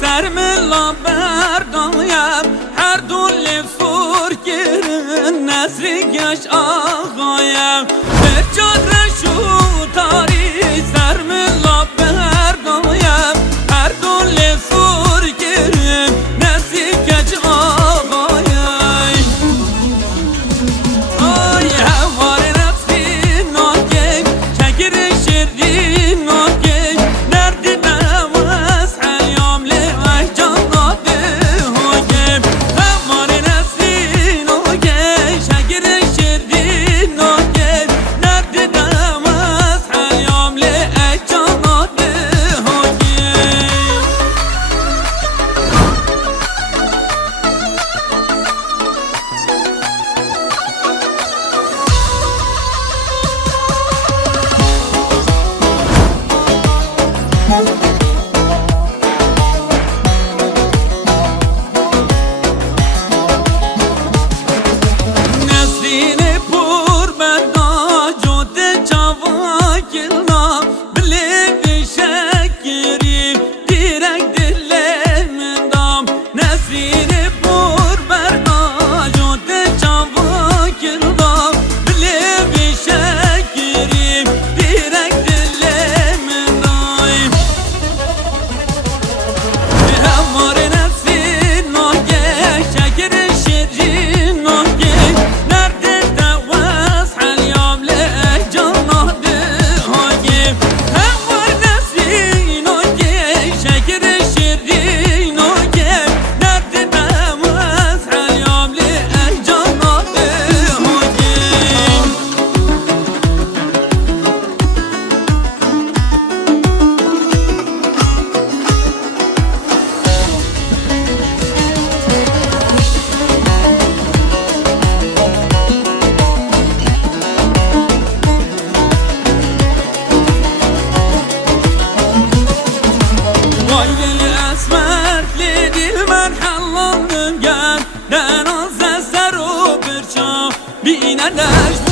سر ملا بردایم هر دول فرگرن نصری گش آقایم به جادرشو تاری سر ملا بردایم هر دول فرگرن نصری گش آقایم آی هوار نفسی ناگه شگر شردی ناگه نردی نواز حیام لیوه جاناده هاگه هوار نفسی ناگه شگر شردی ناگه نردی نواز حیام لیوه جاناده هاگه نسرین پور بردا جوت چاوا گلنا بلی بشکری دیرک دل من دام نسرین پور بردا جوت چاوا گلنا بلی بشکری دیرک دل من دام هوار نفسی ناگه شکر شیری ناگه نرد دواز حلیام له جاناده هاگه هوار نفسی ناگه شکر شیری ناگه نرد دواز حلیام له جاناده هاگه وای دل اسمر لیدی من حلالم گرد در آن سر و برچا بینندش